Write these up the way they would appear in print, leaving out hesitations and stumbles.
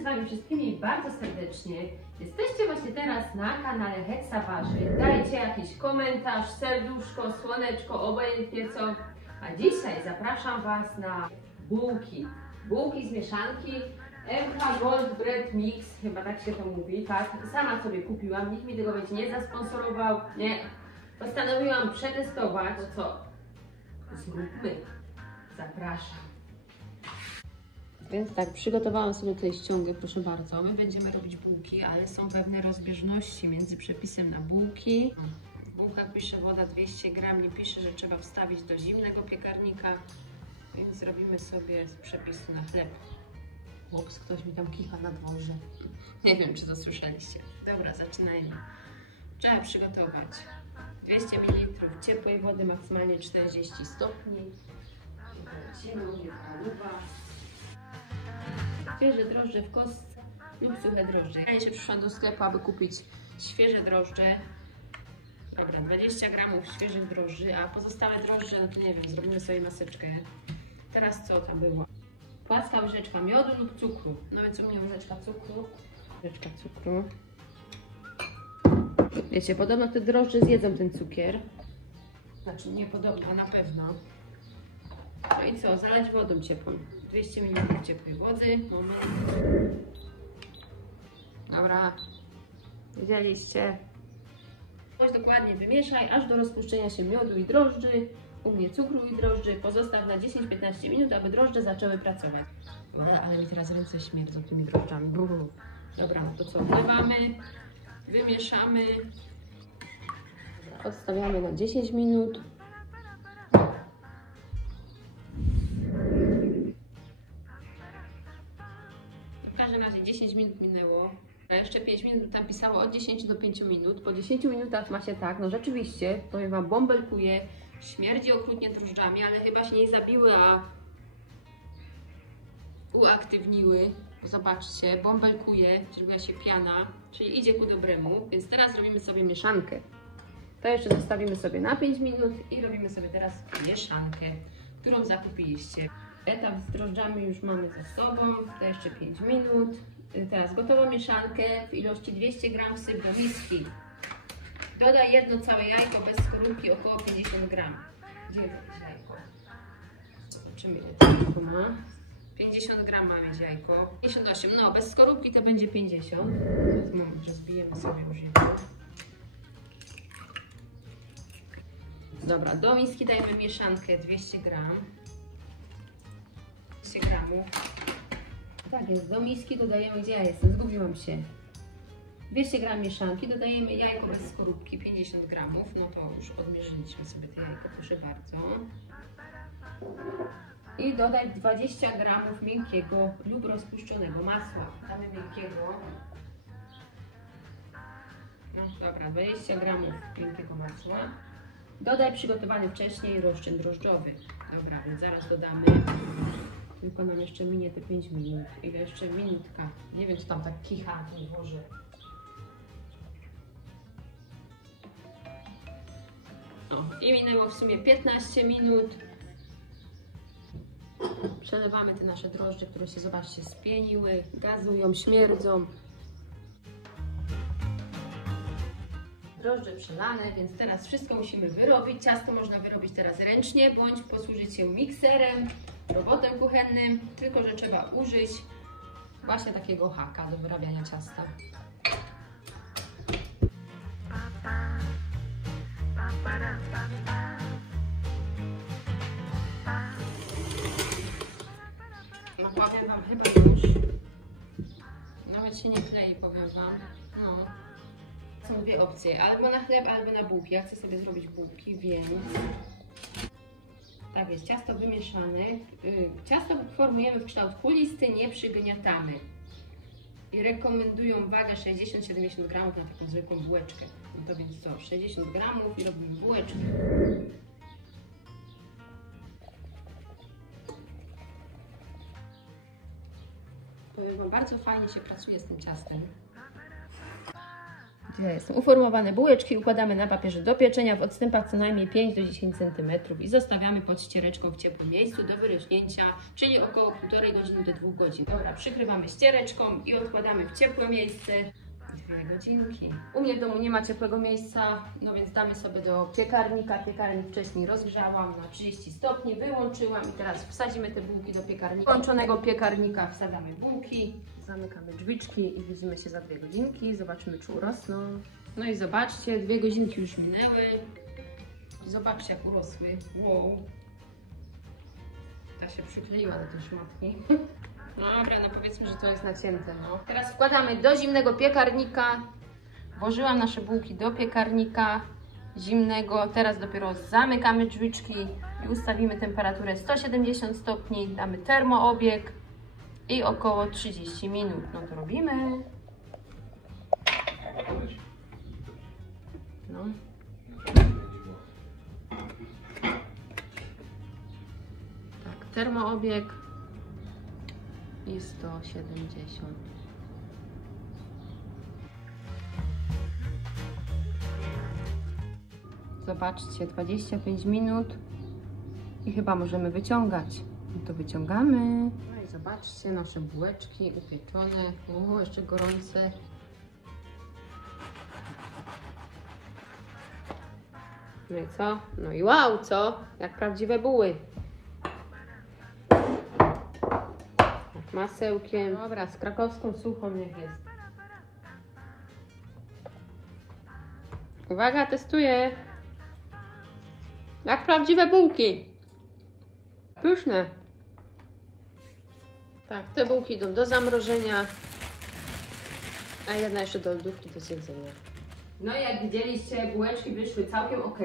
z Wami wszystkimi bardzo serdecznie. Jesteście właśnie teraz na kanale Hexa Warzy. Dajcie jakiś komentarz, serduszko, słoneczko, obojętnie co. A dzisiaj zapraszam Was na bułki. Bułki z mieszanki MK Gold Bread Mix, chyba tak się to mówi, tak? Sama sobie kupiłam, nikt mi tego nie zasponsorował, nie. Postanowiłam przetestować, to co? Zróbmy. Zapraszam. Więc tak, przygotowałam sobie tutaj ściągę, proszę bardzo. My będziemy robić bułki, ale są pewne rozbieżności między przepisem na bułki. W bułkach pisze woda 200 gram, nie pisze, że trzeba wstawić do zimnego piekarnika. Więc zrobimy sobie z przepisu na chleb. Chłops, ktoś mi tam kicha na dworze. Nie wiem, czy to słyszeliście. Dobra, zaczynajmy. Trzeba przygotować 200 ml ciepłej wody, maksymalnie 40 stopni. Świeże drożdże w kostce lub suche drożdże. Ja jeszcze przyszłam do sklepu, aby kupić świeże drożdże. Dobra, 20 gramów świeżych drożdży, a pozostałe drożdże, no to nie wiem, zrobimy sobie maseczkę. Teraz co to było? Płaska łyżeczka miodu lub cukru. No więc u mnie łyżeczka cukru. Łyżeczka cukru. Wiecie, podobno te drożdże zjedzą ten cukier. Znaczy nie podobno, a na pewno. No i co? Zalać wodą ciepłą. 200 ml ciepłej wody. Moment. Dobra. Widzieliście? Coś dokładnie wymieszaj, aż do rozpuszczenia się miodu i drożdży. U mnie cukru i drożdży. Pozostaw na 10-15 minut, aby drożdże zaczęły pracować. Ale mi teraz ręce śmierdzą tymi drożdżami. Dobra, no to co? Wlewamy, wymieszamy. Odstawiamy na 10 minut. W każdym razie 10 minut minęło. A jeszcze 5 minut tam pisało od 10 do 5 minut. Po 10 minutach ma się tak, no rzeczywiście, powiem Wam, bąbelkuje, śmierdzi okrutnie drożdżami, ale chyba się nie zabiły, a uaktywniły. Zobaczcie, bąbelkuje, zrobiła się piana, czyli idzie ku dobremu. Więc teraz robimy sobie mieszankę. To jeszcze zostawimy sobie na 5 minut i robimy sobie teraz mieszankę, którą zakupiliście. Etap z drożdżami już mamy za sobą, to jeszcze 5 minut. Teraz gotową mieszankę w ilości 200 g wsyp do miski. Dodaj jedno całe jajko bez skorupki, około 50 g. Gdzie jest jakieś jajko? Zobaczymy, ile to jajko ma. 50 g ma mieć jajko. 58, no bez skorupki to będzie 50. Teraz moment, rozbijemy sobie już jajko. Dobra, do miski dajemy mieszankę 200 g. 200 gramów. Tak jest, do miski dodajemy, gdzie ja jestem, zgubiłam się. 200 g mieszanki, dodajemy jajko bez skorupki, 50 g. No to już odmierzyliśmy sobie te jajko, proszę bardzo. I dodaj 20 g miękkiego lub rozpuszczonego masła. Damy miękkiego. No dobra, 20 g miękkiego masła. Dodaj przygotowany wcześniej rozczyn drożdżowy. Dobra, więc zaraz dodamy. Tylko nam jeszcze minie te 5 minut. Ile jeszcze? Minutka. Nie wiem, co tam tak kicha na tym dworze. O, i minęło w sumie 15 minut. Przelewamy te nasze drożdże, które się, zobaczcie, spieniły, gazują, śmierdzą. Drożdże przelane, więc teraz wszystko musimy wyrobić. Ciasto można wyrobić teraz ręcznie, bądź posłużyć się mikserem, robotem kuchennym, tylko że trzeba użyć właśnie takiego haka do wyrabiania ciasta. No powiem Wam, chyba już nawet się nie klei, powiem Wam. No. Są dwie opcje, albo na chleb, albo na bułki. Ja chcę sobie zrobić bułki, więc tak jest, ciasto wymieszane. Ciasto formujemy w kształt kulisty, nie przygniatamy. I rekomendują wagę 60-70 g na taką zwykłą bułeczkę. No to więc co, 60 g i robimy bułeczkę. Powiem Wam, bardzo fajnie się pracuje z tym ciastem. Są uformowane bułeczki, układamy na papierze do pieczenia w odstępach co najmniej 5 do 10 cm i zostawiamy pod ściereczką w ciepłym miejscu do wyrośnięcia, czyli około 1,5 godziny do 2 godzin. Dobra, przykrywamy ściereczką i odkładamy w ciepłe miejsce 2 godzinki. U mnie w domu nie ma ciepłego miejsca, no więc damy sobie do piekarnika. Piekarnik wcześniej rozgrzałam na 30 stopni, wyłączyłam i teraz wsadzimy te bułki do piekarnika. Włączonego piekarnika wsadzamy bułki, zamykamy drzwiczki i widzimy się za 2 godzinki. Zobaczymy, czy urosną. No i zobaczcie, 2 godzinki już minęły. Zobaczcie, jak urosły. Wow. Ta się przykleiła do tej szmatki. No dobra, no powiedzmy, że to jest nacięte, no. Teraz wkładamy do zimnego piekarnika. Włożyłam nasze bułki do piekarnika zimnego. Teraz dopiero zamykamy drzwiczki i ustawimy temperaturę 170 stopni. Damy termoobieg i około 30 minut. No to robimy. No. Tak, termoobieg i 170. Zobaczcie, 25 minut i chyba możemy wyciągać. No to wyciągamy. No i zobaczcie, nasze bułeczki upieczone. O, jeszcze gorące. No i co? No i wow, co? Jak prawdziwe buły. Masełkiem. Dobra, z krakowską suchą niech jest. Uwaga, testuję. Jak prawdziwe bułki. Pyszne. Tak, te bułki idą do zamrożenia, a jedna jeszcze do lodówki do zjedzenia. No i jak widzieliście, bułeczki wyszły całkiem ok.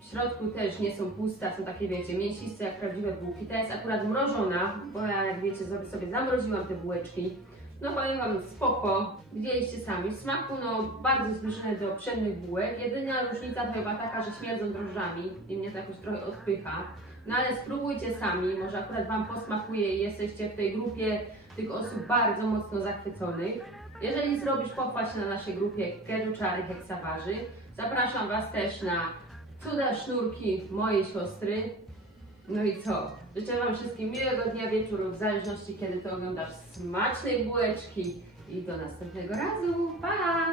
W środku też nie są puste, są takie, wiecie, mięsiste jak prawdziwe bułki. Ta jest akurat mrożona, bo ja, jak wiecie, sobie zamroziłam te bułeczki. No powiem wam, spoko, widzieliście sami. W smaku no bardzo zbliżone do pszennych bułek. Jedyna różnica to chyba taka, że śmierdzą drożdżami i mnie to jakoś trochę odpycha. No ale spróbujcie sami, może akurat wam posmakuje i jesteście w tej grupie tych osób bardzo mocno zachwyconych. Jeżeli zrobisz, pochwal się na naszej grupie Keruczary Heksawarzy. Zapraszam was też na cuda sznurki mojej siostry. No i co? Życzę wam wszystkim miłego dnia, wieczoru, w zależności kiedy to oglądasz, smacznej bułeczki i do następnego razu. Pa!